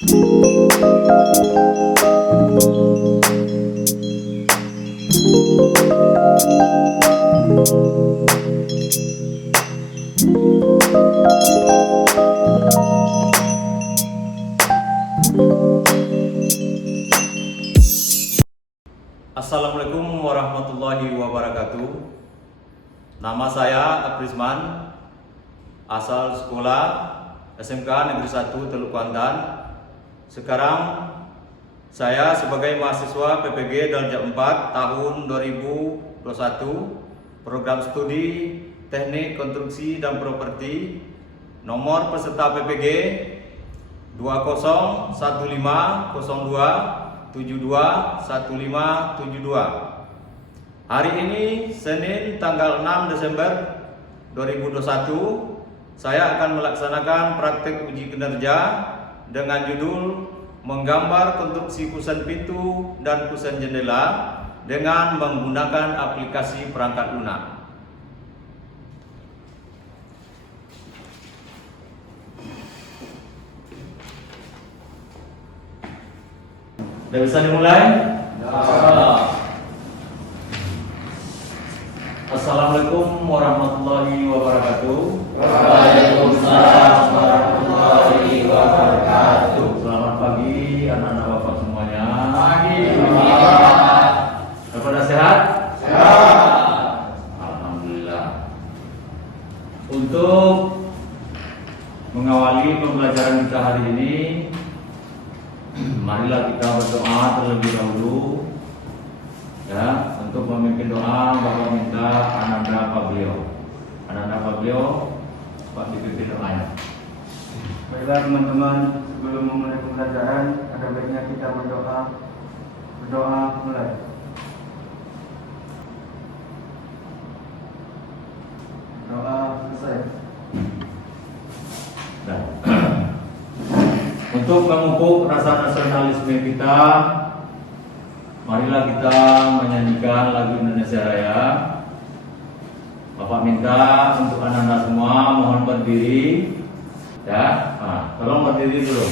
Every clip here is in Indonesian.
Assalamualaikum warahmatullahi wabarakatuh. Nama saya Aprisman, asal sekolah SMK Negeri 1 Teluk Kuantan. Sekarang saya sebagai mahasiswa PPG Darjat 4 tahun 2021, program studi Teknik Konstruksi dan Properti. Nomor peserta PPG 20150272. Hari ini Senin tanggal 6 Desember 2021, saya akan melaksanakan praktek uji kinerja dengan judul menggambar konstruksi kusen pintu dan kusen jendela dengan menggunakan aplikasi perangkat lunak. Sudah bisa dimulai? Ya. Assalamualaikum warahmatullahi wabarakatuh. Waalaikumsalam warahmatullahi wabarakatuh. Selamat pagi anak-anak bapak semuanya. Pagi. Pada sehat? Sehat. Alhamdulillah. Untuk mengawali pembelajaran kita hari ini, marilah kita berdoa terlebih dahulu. Ya, untuk memimpin doa Bapak minta Ananda Fabio. Ananda Fabio, Pak dipimpin doanya. Baiklah teman-teman, sebelum memulai pembelajaran, ada baiknya kita berdoa. Berdoa mulai. Doa selesai. Dan untuk memupuk rasa nasionalisme kita, marilah kita menyanyikan lagu Indonesia Raya. Bapak minta untuk anak-anak semua mohon berdiri. Ya, tolong berdiri dulu.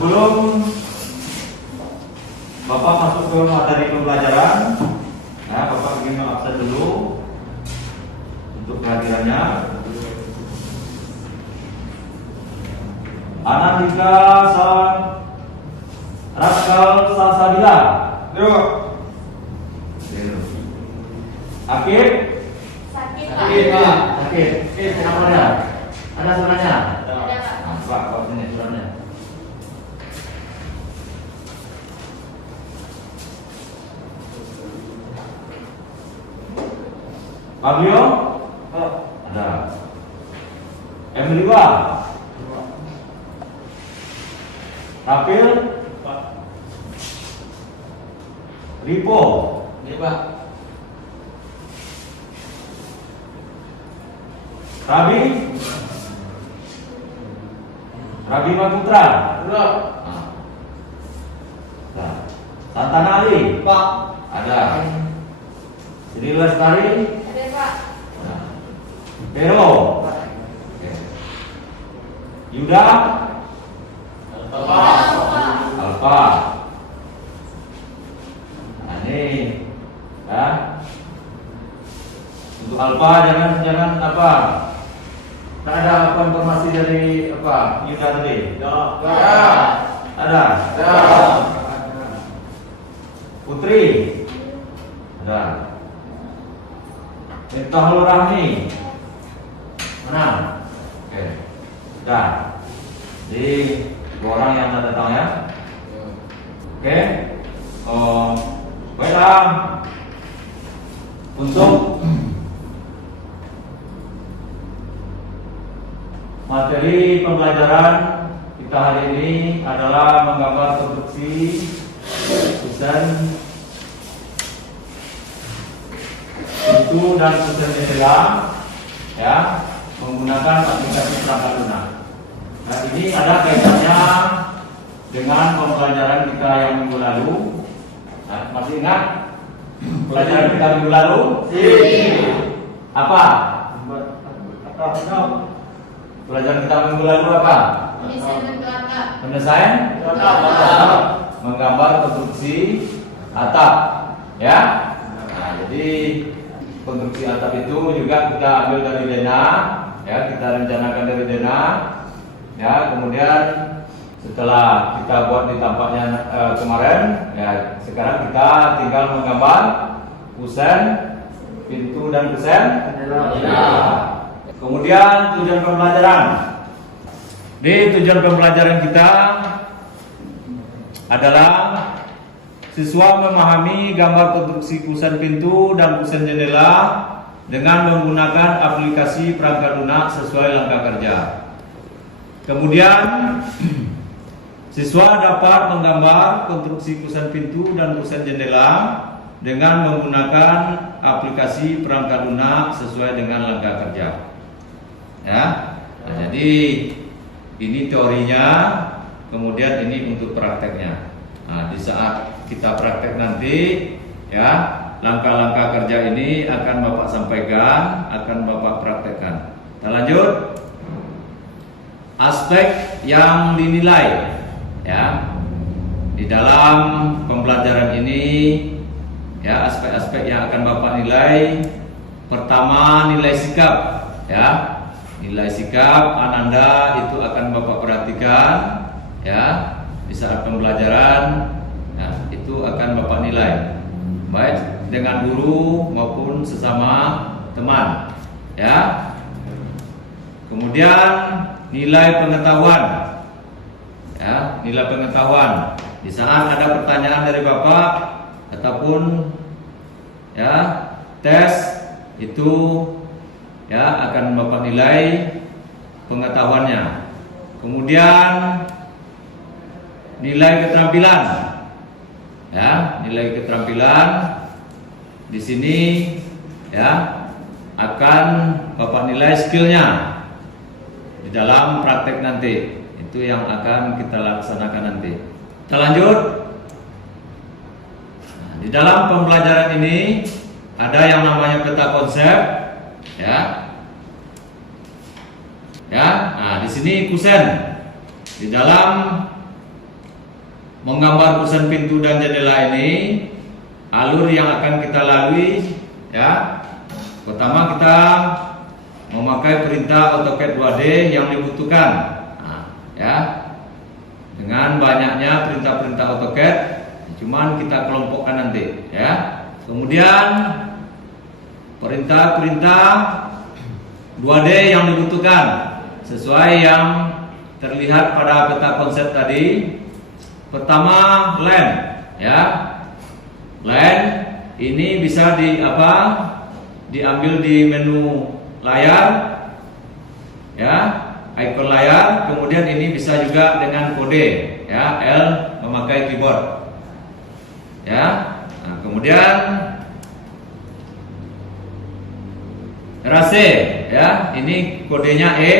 Sebelum Bapak masuk ke materi pembelajaran, nah, Bapak ingin mengabsen dulu untuk kehadirannya. Anandika Raskal Salsabila. Yo. Akib. Sakit. Kenapa ada? Ada suratnya? Ada, Pak. Nah, Pak, kau sini suratnya. Fabio? Ada. Emriwa? Rapil? Ripo? Ini, Pak. Rabi? Rabi Maputra? Belum. Nah. Santana Ali? Pak. Ada. Sri Lestari? Ada, Pak. Nah. Vero? Oke. Yuda? Pak. Alfa? Nah, ini ya. Untuk Alfa jangan apa? Tak ada apa informasi dari apa Yuda tadi? Ya. Ada? Ya. Putri? Ada. Miftahul Rahmi? Mana? Oke. Sudah. Jadi dua orang yang ada datang ya. Oke. Baiklah. Untuk materi pembelajaran kita hari ini adalah menggambar konstruksi kusen pintu dan kusen jendela ya menggunakan aplikasi perangkat lunak. Nah, ini ada kaitannya dengan pembelajaran kita yang minggu lalu. Nah, masih ingat pelajaran kita minggu lalu? Apa? Pelajaran kita minggu lalu apa? Pendesain menggambar konstruksi atap, ya. Nah, jadi konstruksi atap itu juga kita ambil dari Dena, ya. Kita rencanakan dari Dena, ya. Kemudian setelah kita buat di tampaknya kemarin, ya. Sekarang kita tinggal menggambar kusen, pintu dan kusen. Kemudian tujuan pembelajaran. Di tujuan pembelajaran kita adalah siswa memahami gambar konstruksi kusen pintu dan kusen jendela dengan menggunakan aplikasi perangkat lunak sesuai langkah kerja. Kemudian siswa dapat menggambar konstruksi kusen pintu dan kusen jendela dengan menggunakan aplikasi perangkat lunak sesuai dengan langkah kerja. Ya, nah, jadi ini teorinya, kemudian ini untuk prakteknya. Nah, di saat kita praktek nanti, ya, langkah-langkah kerja ini akan Bapak sampaikan, akan Bapak praktekkan. Kita lanjut. Aspek yang dinilai, ya, di dalam pembelajaran ini, ya, aspek-aspek yang akan Bapak nilai. Pertama, nilai sikap, ya. Nilai sikap Ananda itu akan Bapak perhatikan, ya, di saat pembelajaran, ya, itu akan Bapak nilai, baik dengan guru maupun sesama teman, ya. Kemudian nilai pengetahuan, ya, nilai pengetahuan. Di saat ada pertanyaan dari Bapak ataupun, ya, tes itu, ya, akan Bapak nilai pengetahuannya. Kemudian nilai keterampilan, ya, nilai keterampilan di sini, ya, akan Bapak nilai skillnya di dalam praktek nanti. Itu yang akan kita laksanakan nanti. Kita lanjut. Nah, di dalam pembelajaran ini ada yang namanya peta konsep. Ya, ya. Nah, di sini kusen. Di dalam menggambar kusen pintu dan jendela ini, alur yang akan kita lalui, ya. Pertama kita memakai perintah AutoCAD 2D yang dibutuhkan. Nah, ya. Dengan banyaknya perintah-perintah AutoCAD, cuman kita kelompokkan nanti, ya. Kemudian perintah-perintah 2D yang dibutuhkan sesuai yang terlihat pada peta konsep tadi. Pertama, LAN, ya. LAN ini bisa diambil di menu layar, ya, ikon layar. Kemudian ini bisa juga dengan kode, ya, L memakai keyboard, ya. Nah, kemudian RAC, ya, ini kodenya E,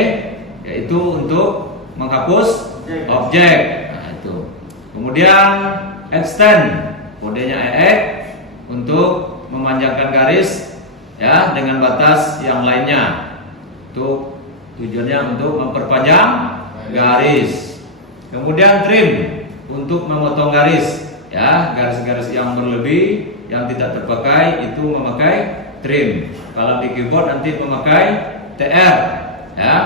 yaitu untuk menghapus objek. Nah, itu. Kemudian extend, kodenya EX untuk memanjangkan garis, ya, dengan batas yang lainnya. Untuk tujuannya untuk memperpanjang garis. Kemudian trim untuk memotong garis, ya, garis-garis yang berlebih yang tidak terpakai itu memakai trim. Kalau di keyboard nanti memakai TR, ya.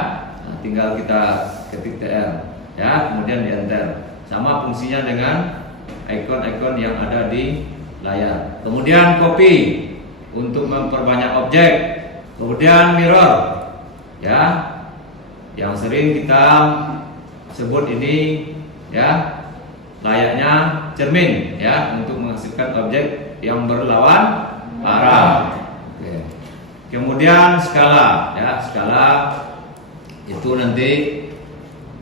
Nah, tinggal kita ketik TR, ya, kemudian di enter. Sama fungsinya dengan ikon-ikon yang ada di layar. Kemudian copy untuk memperbanyak objek. Kemudian mirror, ya, yang sering kita sebut ini, ya, layaknya cermin, ya, untuk menghasilkan objek yang berlawan arah. Oke. Kemudian skala, ya, skala itu nanti,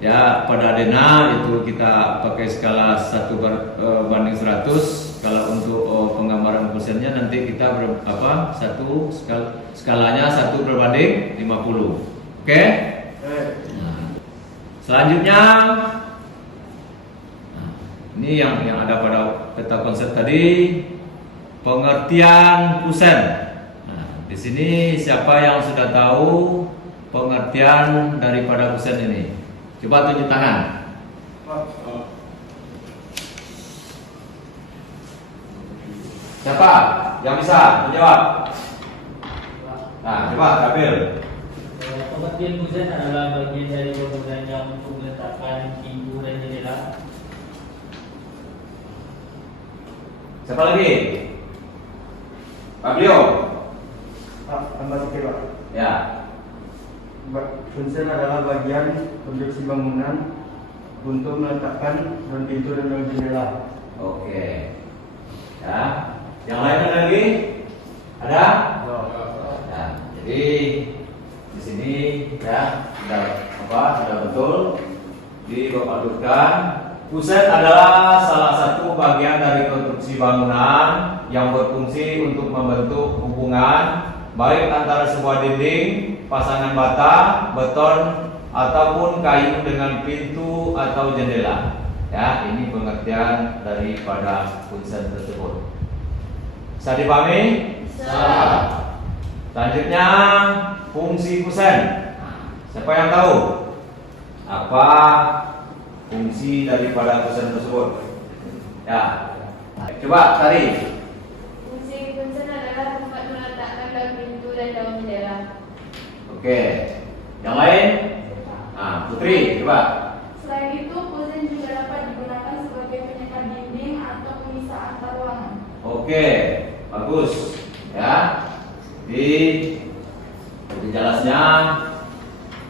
ya, pada Adena itu kita pakai skala 1/100. Kalau untuk penggambaran kusennya nanti kita skalanya 1/50. Oke? Nah, selanjutnya, ini yang ada pada peta konsep tadi, pengertian kusen. Nah, di sini siapa yang sudah tahu pengertian daripada kusen ini? Coba tunjuk tangan. Siapa yang bisa menjawab? Nah, coba Kapil. Pengertian kusen adalah bagian dari bangunan yang untuk meletakkan pintu dan jendela. Siapa lagi? Pak Beliau. Tambah sedikit, Pak. Ya. Kusen adalah bagian konstruksi bangunan untuk meletakkan daun pintu dan daun jendela. Oke. Ya. Yang lainnya lagi? Ada? Ya. Jadi di sini, ya, sudah betul dipaparkan. Kusen adalah salah satu bagian dari konstruksi bangunan yang berfungsi untuk membentuk hubungan baik antara sebuah dinding, pasangan bata, beton, ataupun kayu dengan pintu atau jendela. Ya, ini pengertian daripada kusen tersebut. Bisa dipahami? Bisa. Selanjutnya, fungsi kusen. Siapa yang tahu apa fungsi daripada kusen tersebut? Ya, coba cari. Fungsi kusen adalah tempat meletakkan daun pintu dan daun jendela. Oke, yang lain? Nah, Putri, coba. Selain itu, kusen juga dapat digunakan sebagai penyekat dinding atau pemisah antar ruangan. Oke, bagus. Ya, lebih jelasnya,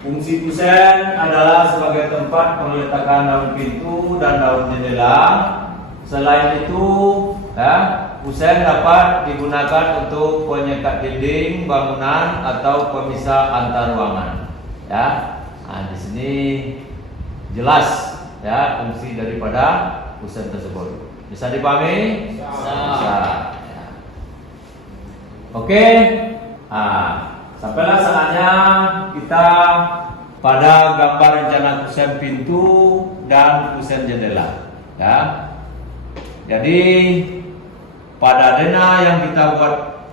fungsi kusen adalah sebagai tempat pengeletakan daun pintu dan daun jendela. Selain itu, ya, kusen dapat digunakan untuk penyekat dinding bangunan atau pemisah antar ruangan. Ya, nah, di sini jelas, ya, fungsi daripada kusen tersebut. Bisa dipahami? Bisa. Ya. Oke. Nah, sampailah saatnya kita pada gambar rencana kusen pintu dan kusen jendela. Ya. Jadi pada Adena yang kita buat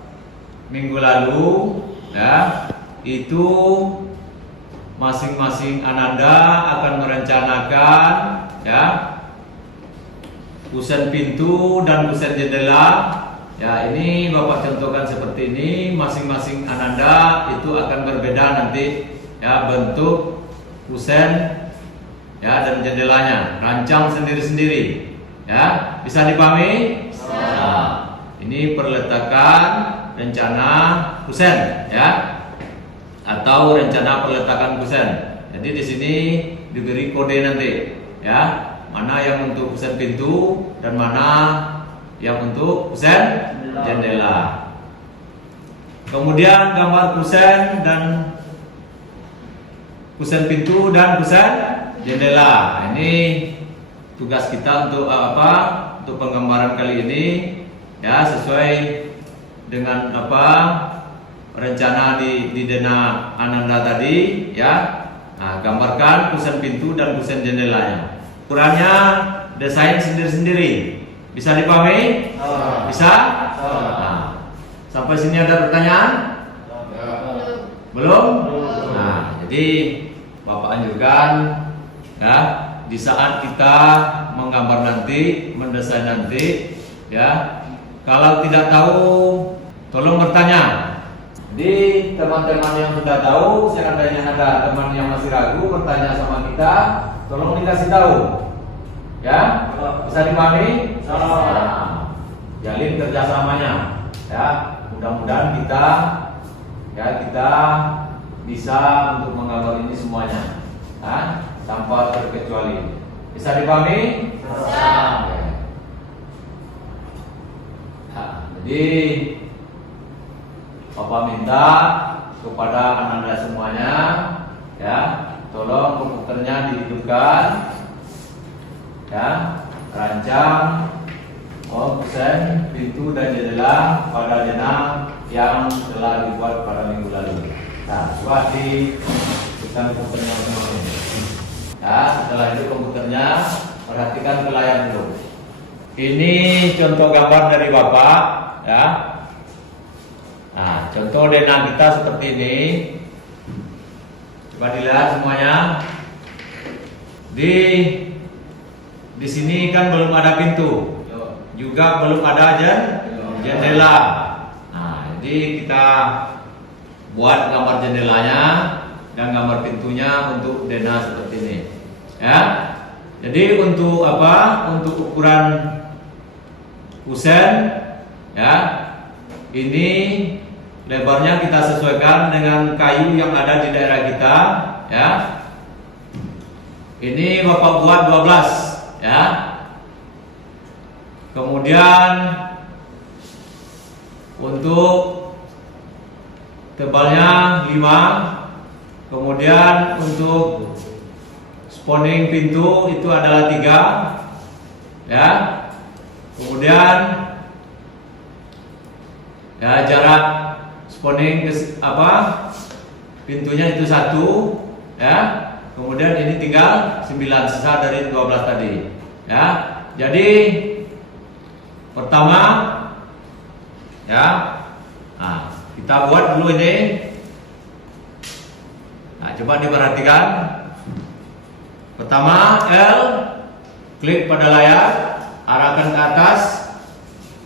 minggu lalu, ya, itu masing-masing Ananda akan merencanakan, ya, kusen pintu dan kusen jendela. Ya, ini Bapak contohkan seperti ini. Masing-masing Ananda itu akan berbeda nanti, ya, bentuk kusen, ya, dan jendelanya. Rancang sendiri-sendiri. Ya, bisa dipahami? Nah, ini perletakan rencana kusen ya, atau rencana peletakan kusen. Jadi di sini diberi kode nanti ya, mana yang untuk kusen pintu dan mana yang untuk kusen jendela. Kemudian gambar kusen dan kusen pintu dan kusen jendela. Ini tugas kita untuk apa? Untuk penggambaran kali ini ya, sesuai dengan apa rencana di Dena Ananda tadi ya. Nah, gambarkan kusen pintu dan kusen jendelanya. Ukurannya desain sendiri-sendiri. Bisa dipahami? Bisa? Nah, sampai sini ada pertanyaan? Belum? Nah, jadi Bapak anjurkan ya, di saat kita menggambar nanti, mendesain nanti ya, kalau tidak tahu tolong bertanya. Jadi teman-teman yang sudah tahu, seandainya ada teman yang masih ragu bertanya sama kita, tolong dikasih tahu ya. Bisa dipahami? Nah, jalin kerjasamanya ya. Mudah-mudahan kita bisa untuk menggambar ini semuanya tanpa terkecuali. Bisa dipahami? Bisa. Nah, jadi Bapak minta kepada Ananda semuanya ya, tolong komputernya dihidupkan ya, rancang kusen pintu dan jendela pada jenang yang telah dibuat pada minggu lalu. Nah, coba dihidupkan komputernya teman-teman. Ya, setelah itu komputernya perhatikan ke layar dulu. Ini contoh gambar dari Bapak ya. Nah, contoh denah kita seperti ini. Coba dilihat semuanya. Di sini kan belum ada pintu, juga belum ada jendela. Nah, jadi kita buat gambar jendelanya dan gambar pintunya untuk denah seperti ini. Ya. Jadi untuk apa? Untuk ukuran kusen ya. Ini lebarnya kita sesuaikan dengan kayu yang ada di daerah kita ya. Ini Bapak buat 12 ya. Kemudian untuk tebalnya 5. Kemudian untuk spawning pintu itu adalah 3 ya. Kemudian ya, jarak spawning pintunya itu 1 ya. Kemudian ini tinggal 9, sisa dari 12 tadi ya. Jadi pertama ya, nah, kita buat dulu ini. Nah, coba diperhatikan. Pertama L, klik pada layar, arahkan ke atas.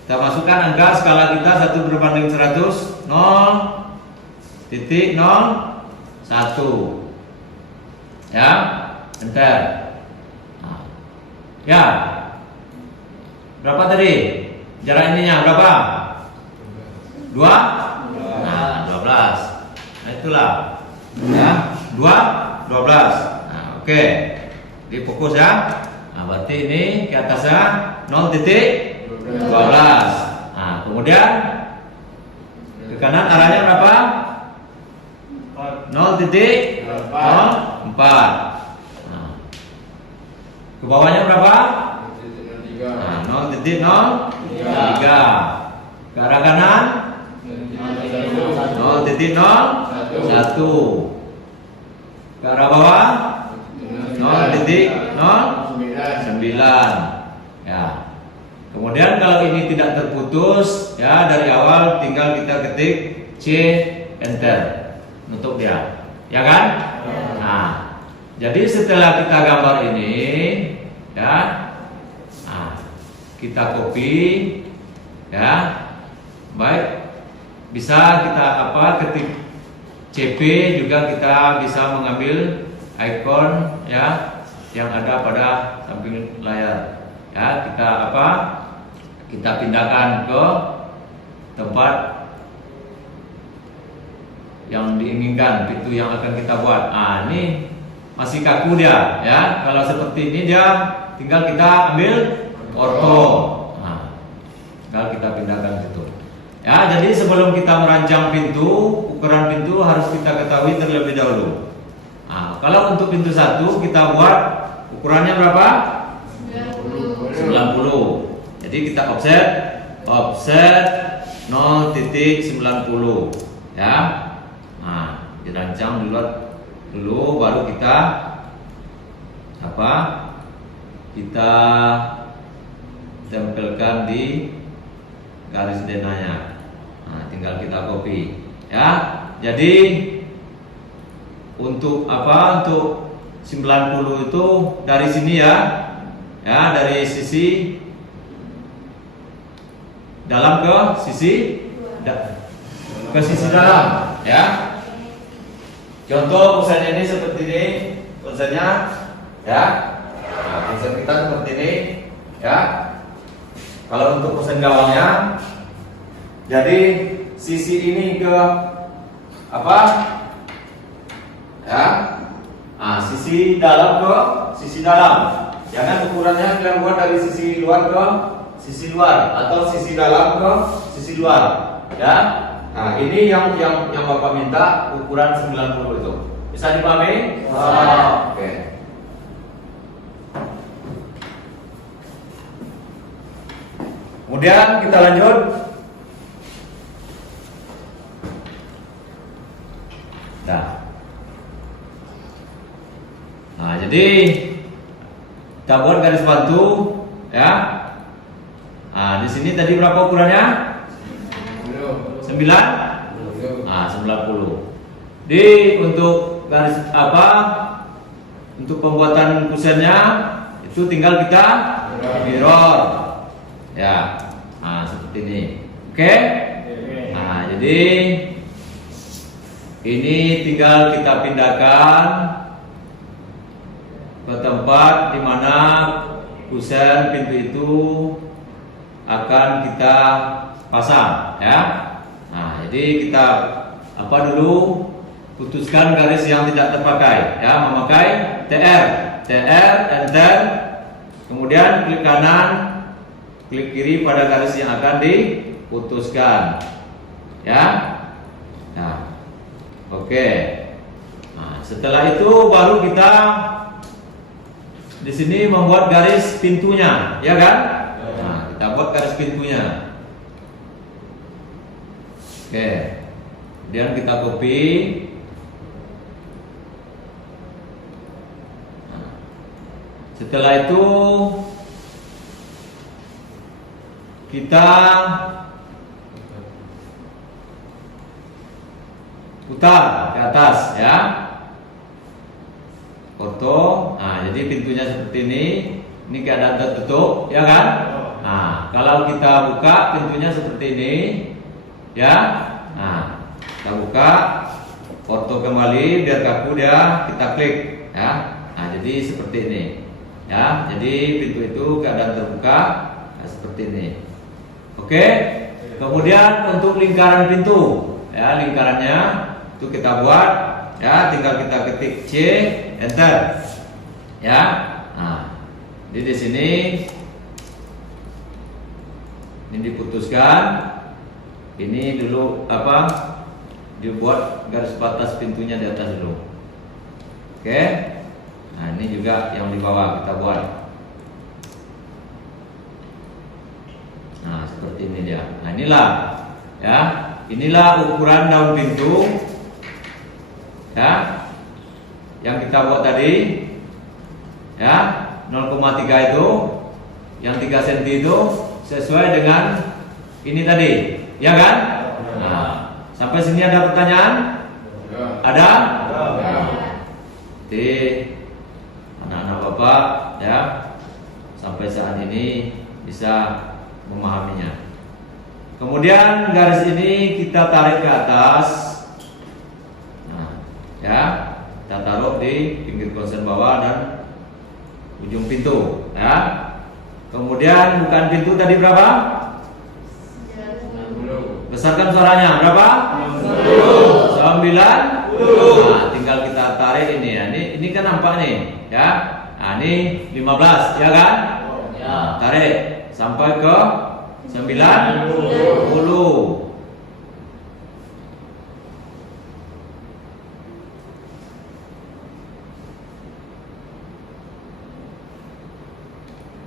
Kita masukkan angka skala kita 1/100, 0.01 ya, enter. Nah, ya, berapa tadi jarak ininya berapa? 2? Nah, 12. Nah, itulah ya, 12. Nah, oke, di fokus ya. Nah, berarti ini ke atasnya 0.12. Nah, kemudian ke kanan arahnya berapa? 0.04. Nah, ke bawahnya berapa? Nah, 0.03. Ke arah kanan 0.01. Ke arah bawah 0.09 ya. Kemudian kalau ini tidak terputus ya, dari awal tinggal kita ketik C, enter, nutup dia ya kan. Nah, jadi setelah kita gambar ini ya, nah, kita copy ya, baik, bisa kita ketik CP, juga kita bisa mengambil icon ya yang ada pada samping layar ya. Kita pindahkan ke tempat yang diinginkan, pintu yang akan kita buat. Ah, ini masih kaku dia, ya. Kalau seperti ini dia tinggal kita ambil orto. Nah, tinggal kita pindahkan situ. Ya, jadi sebelum kita merancang pintu, ukuran pintu harus kita ketahui terlebih dahulu. Nah, kalau untuk pintu 1 kita buat ukurannya berapa? 90. Jadi kita offset 0.90, ya. Nah, dirancang dulu baru kita kita tempelkan di garis denanya. Nah, tinggal kita copy, ya. Jadi untuk untuk 90 itu dari sini, ya. Ya, dari sisi dalam ke sisi dalam, ya. Contoh pusatnya ini seperti ini, pusatnya, ya. Nah, pusat kita seperti ini, ya. Kalau untuk pusat gawangnya, jadi sisi ini ke ya. Nah, sisi dalam ke sisi dalam. Jangan ukurannya kita buat dari sisi luar ke sisi luar atau sisi dalam ke sisi luar, ya. Nah, ini yang Bapak minta ukuran 90 itu. Bisa dipahami? Oke. Kemudian kita lanjut. Nah, jadi kita buat garis bantu, ya. Nah, di sini tadi berapa ukurannya? 9? Nah, 90. Untuk garis untuk pembuatan kusennya itu tinggal kita mirror, ya. Nah, seperti ini. Oke? Nah, jadi ini tinggal kita pindahkan ke tempat di mana kusen pintu itu akan kita pasang, ya. Nah, jadi kita dulu putuskan garis yang tidak terpakai, ya, memakai TR, enter, kemudian klik kanan, klik kiri pada garis yang akan diputuskan, ya. Nah, oke. Nah, setelah itu baru kita di sini membuat garis pintunya, ya kan? Nah, kita buat garis pintunya. Oke. Kemudian kita copy. Nah, setelah itu kita putar ke atas, ya. Foto. Nah, jadi pintunya seperti ini. Ini keadaan tertutup, ya kan? Nah, kalau kita buka pintunya seperti ini, ya. Nah, kita buka, foto kembali biar kaku dia, kita klik, ya. Nah, jadi seperti ini, ya. Jadi pintu itu keadaan terbuka, nah, seperti ini. Oke. Kemudian untuk lingkaran pintu, ya, lingkarannya itu kita buat, ya. Tinggal kita ketik C, enter, ya. Nah, jadi di sini ini diputuskan. Ini dulu dibuat garis batas pintunya di atas dulu. Oke. Nah, ini juga yang di bawah kita buat. Nah, seperti ini dia. Nah, inilah, ya. Inilah ukuran daun pintu, ya, yang kita buat tadi, ya. 0,3 itu, yang 3 cm itu sesuai dengan ini tadi, ya kan? Nah, sampai sini ada pertanyaan? Ada? Jadi anak-anak Bapak, ya, sampai saat ini bisa memahaminya. Kemudian garis ini kita tarik ke atas. Nah, ya, kita taruh di pinggir konsen bawah dan ujung pintu, ya. Kemudian bukan pintu tadi berapa? Besarkan suaranya, berapa? 90. Nah, tinggal kita tarik ini ya. Ini kan nampak nih, ya. Nah, ini 15, ya kan? Ya. Nah, tarik sampai ke 90.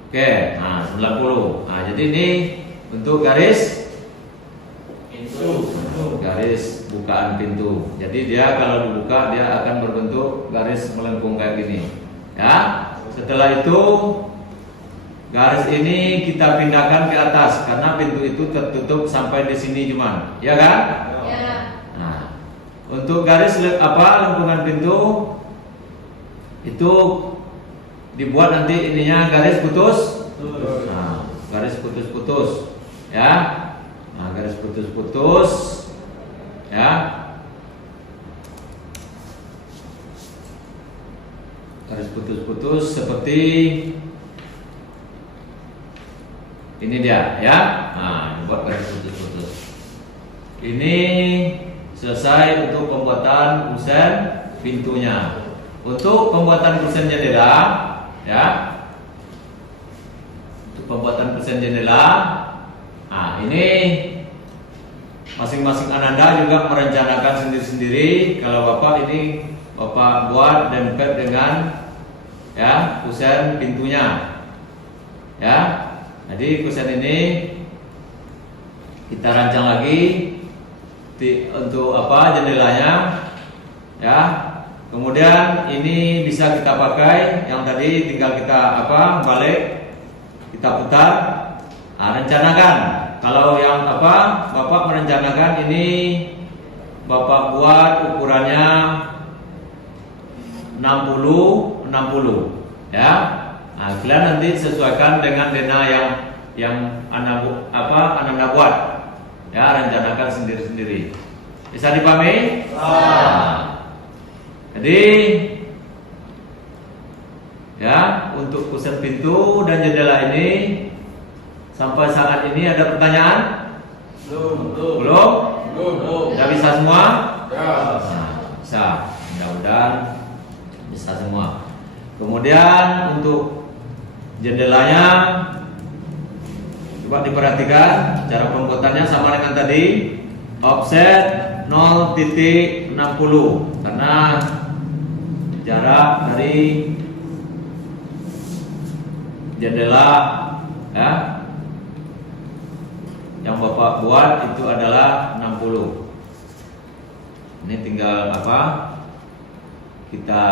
Oke, nah 90. Nah, jadi ini untuk garis bukaan pintu. Jadi dia kalau dibuka dia akan berbentuk garis melengkung kayak gini. Ya. Setelah itu garis ini kita pindahkan ke atas karena pintu itu tertutup sampai di sini cuman. Ya kan? Ya. Nah, untuk garis lengkungan pintu itu dibuat nanti ininya garis putus. Nah, garis putus-putus, ya. Nah, garis putus-putus, ya. Garis putus-putus seperti ini dia, ya. Nah, dibuat garis putus-putus. Ini selesai untuk pembuatan kusen pintunya. Untuk pembuatan kusen jendela, ya, untuk pembuatan kusen jendela, nah ini masing-masing ananda juga merencanakan sendiri-sendiri. Kalau bapak ini bapak buat dempet dengan ya kusen pintunya, ya. Jadi kusen ini kita rancang lagi untuk jendelanya, ya. Kemudian ini bisa kita pakai yang tadi tinggal kita balik, kita putar. Nah, rencanakan kalau yang bapak merencanakan ini bapak buat ukurannya 60 ya. Nah, kalian nanti sesuaikan dengan dena yang anda buat. Ya, rencanakan sendiri-sendiri. Bisa dipahami? Nah, jadi ya, untuk kusen pintu dan jendela ini sampai saat ini ada pertanyaan? Belum? Sudah bisa semua? Nah, bisa. Mudah-mudahan bisa semua. Kemudian untuk jendelanya coba diperhatikan cara pembuatannya sama dengan tadi, offset 0,60 karena jarak dari jendela ya yang bapak buat itu adalah 60. Ini tinggal kita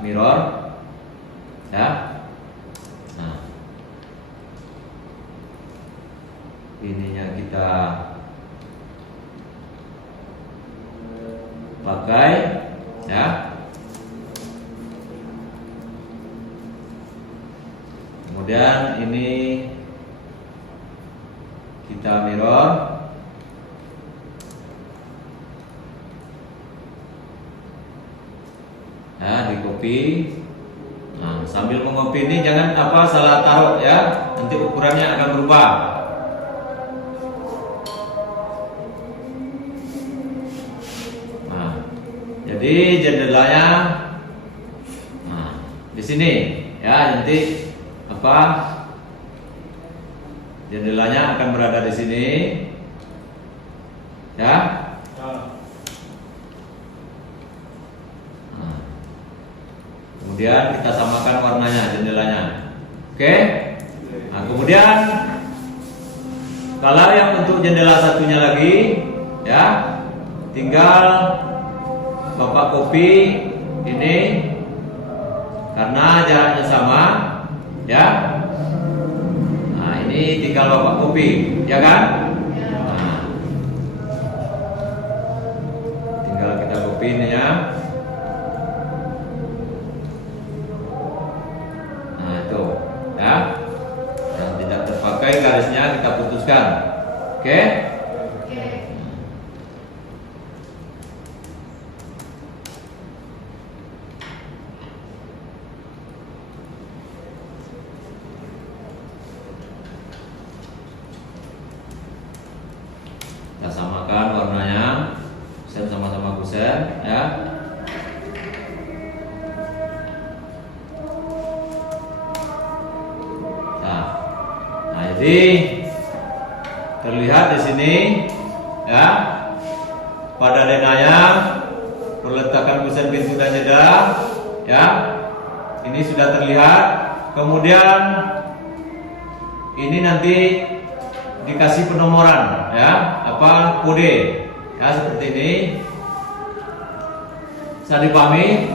mirror ya. Nah, ininya kita pakai ya. Kemudian ini kita mirror. Nah, di copy. Nah, sambil mengopi ini jangan salah taruh ya. Nanti ukurannya akan berubah. Nah, jadi jendelanya di sini ya, nanti jendelanya akan berada di sini ya. Nah, kemudian kita samakan warnanya jendelanya. Oke. Nah, kemudian kalau yang untuk jendela satunya lagi ya, tinggal bapak copy ini karena jaraknya sama ya. Nah, ini tinggal bapak copy, ya kan? Nah, tinggal kita copy ini ya. Nah, itu ya. Yang tidak terpakai garisnya kita putuskan. Oke? Kita samakan warnanya, kusen sama-sama kusen. kusen, ya. Nah, jadi terlihat di sini, ya, pada denanya perletakan kusen pintu dan jendela, ya. Ini sudah terlihat. Kemudian ini nanti dikasih penomoran, ya, apa kode, ya, seperti ini. Bisa dipahami?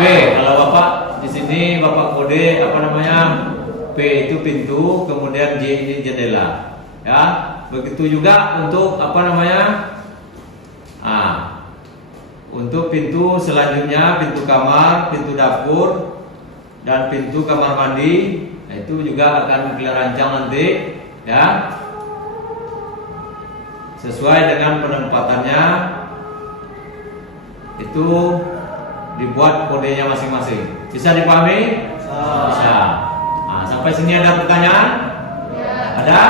P. Kalau Bapak di sini Bapak kode apa namanya? P itu pintu, kemudian J ini jendela, ya. Begitu juga untuk apa namanya? Untuk pintu selanjutnya, pintu kamar, pintu dapur, dan pintu kamar mandi, nah, itu juga akan kita rancang nanti, ya, sesuai dengan penempatannya. Itu dibuat kodenya masing-masing. Bisa dipahami? Bisa. Nah, sampai sini ada pertanyaan? Ada?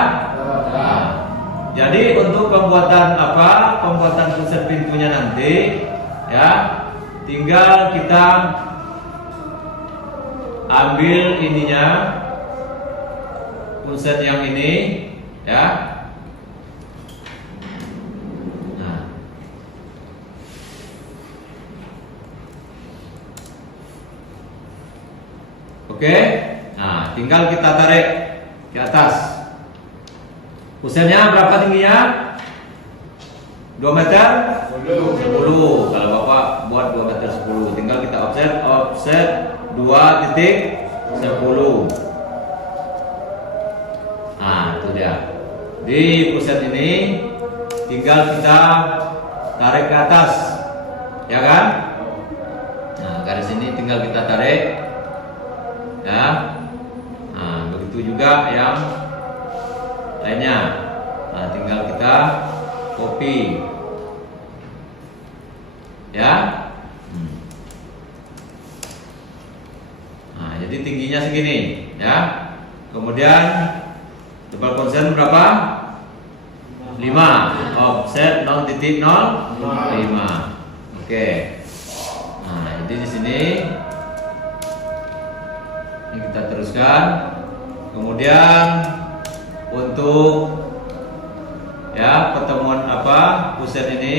Nah, jadi untuk pembuatan apa? Pembuatan kusen pintunya nanti, ya, tinggal kita ambil ininya, kusen yang ini, ya. Nah, oke. Nah, tinggal kita tarik ke atas. Kusennya berapa tingginya? 2 meter? 10. Kalau Bapak buat 2 meter 10, tinggal kita offset 2.10. Nah, itu dia. Di kusen ini tinggal kita tarik ke atas, ya kan? Nah, garis ini tinggal kita tarik, ya. Nah, begitu juga yang lainnya. Nah, tinggal kita copy, ya. Nah, jadi tingginya segini, ya. Kemudian tebal konsen berapa? 5. Offset 0.05. Oke. Nah, jadi di sini ini kita teruskan. Kemudian untuk, ya, pertemuan apa kusen ini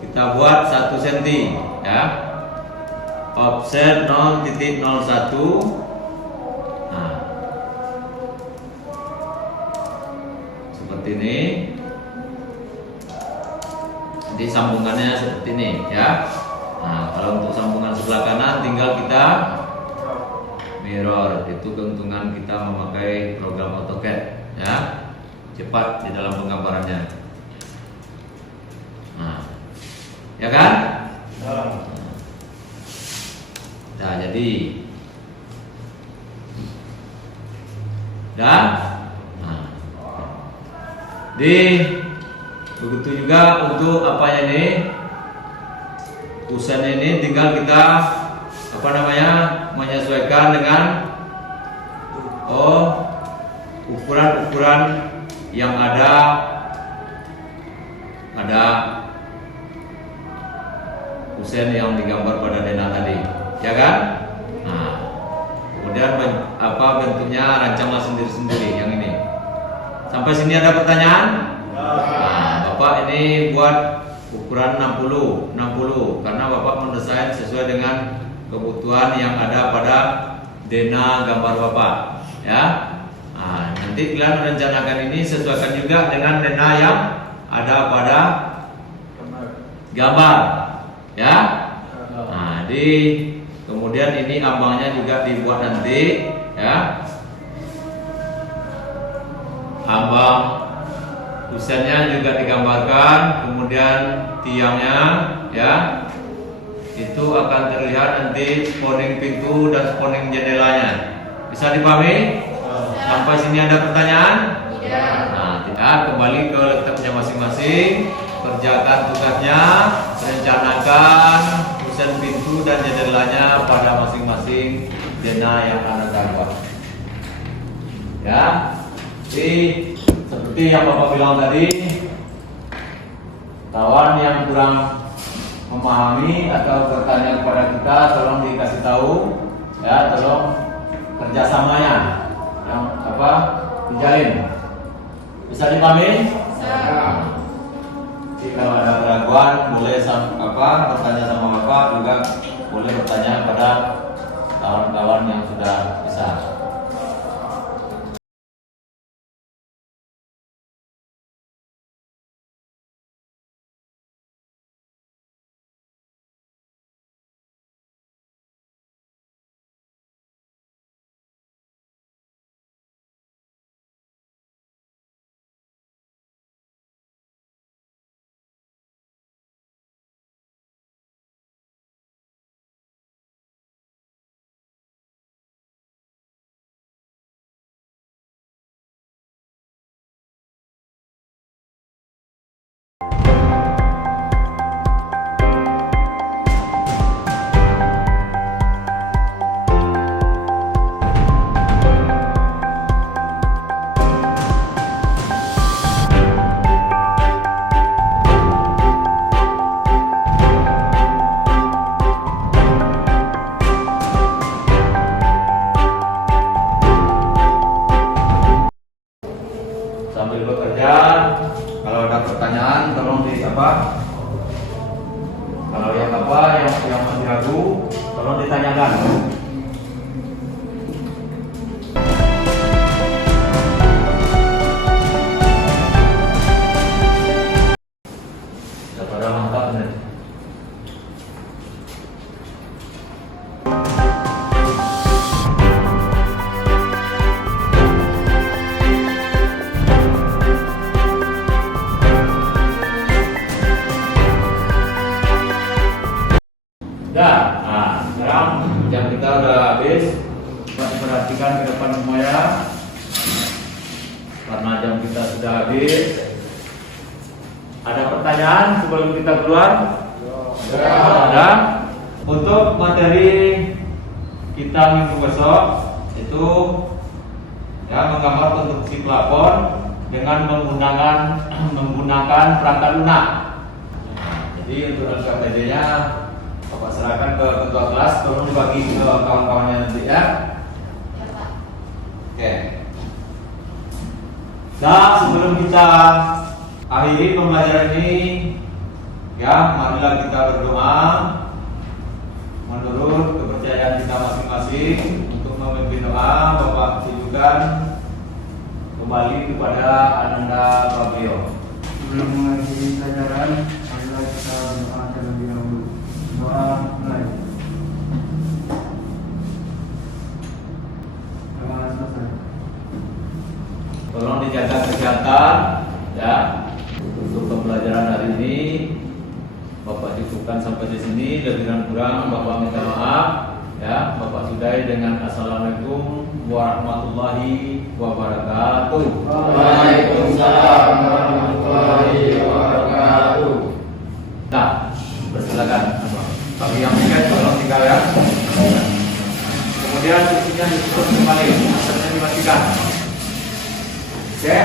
kita buat 1 cm, ya. Offset 0.01. Nah, seperti ini. Jadi sambungannya seperti ini, ya. Nah, kalau untuk sambungan sebelah kanan tinggal kita mirror. Itu keuntungan kita memakai program AutoCAD, ya. Cepat di dalam penggambarannya. Nah, ya kan? Nah, jadi dan nah, begitu juga untuk apanya ini, kusen ini tinggal kita apa namanya menyesuaikan dengan ukuran-ukuran yang ada kusen yang digambar pada denah tadi, ya kan? Nah, kemudian bentuknya rancanglah sendiri-sendiri yang ini. Sampai sini ada pertanyaan? Nah, Bapak ini buat ukuran 60 karena Bapak mendesain sesuai dengan kebutuhan yang ada pada denah gambar Bapak, ya. Nah, nanti kalian rencanakan ini sesuaikan juga dengan denah yang ada pada gambar, ya. Nah, kemudian ini ambangnya juga dibuat nanti, ya. Ambang kusennya juga digambarkan, kemudian tiangnya, ya, itu akan terlihat nanti spooning pintu dan spooning jendelanya. Bisa dipahami? Sampai sini ada pertanyaan? Nah, tidak, kembali ke letaknya masing-masing, kerjakan tugasnya, rencanakan kusen pintu dan jendelanya pada masing-masing denah yang Anda gambar. Ya, jadi seperti yang Bapak bilang tadi, kawan yang kurang memahami atau bertanya kepada kita, tolong dikasih tahu, ya, tolong kerjasamanya yang dijalin. Bisa dipahami? Kalau ada keraguan boleh bertanya sama Bapak, juga boleh bertanya pada kawan-kawan yang sudah bisa. Sambil bekerja, kalau ada pertanyaan tolong kalau yang masih ragu tolong ditanyakan. Sudah pada mantap nih. Sekarang jam kita udah habis. Perhatikan ke depan semuanya, karena jam kita sudah habis. Ada pertanyaan sebelum kita keluar? Ada. Untuk materi kita minggu besok itu menggambar konstruksi plafon dengan menggunakan perangkat lunak. Jadi untuk LKPD-nya Bapak serahkan ke ketua kelas, tolong dibagi ke kawan-kawannya nanti ya. Oke. Nah, sebelum kita akhiri pembelajaran ini, marilah kita berdoa menurut kepercayaan kita masing-masing. Untuk memimpin doa, Bapak tunjukkan kembali kepada Ananda Fabio. Sebelum mengakhiri pelajaran, marilah kita berdoa terlebih dahulu. Doa mulai. Doa selesai. Tolong dijaga kesehatan ya. Untuk pembelajaran hari ini Bapak cukupkan sampai di sini. Lebih dan kurang Bapak minta maaf ya. Bapak sudahi dengan Assalamualaikum warahmatullahi wabarakatuh. Waalaikumsalam warahmatullahi wabarakatuh. Nah, persilakan. Bagi yang tiket tolong tinggal ya. Kemudian kursinya ditutup kembali, asapnya dimatikan. Oke?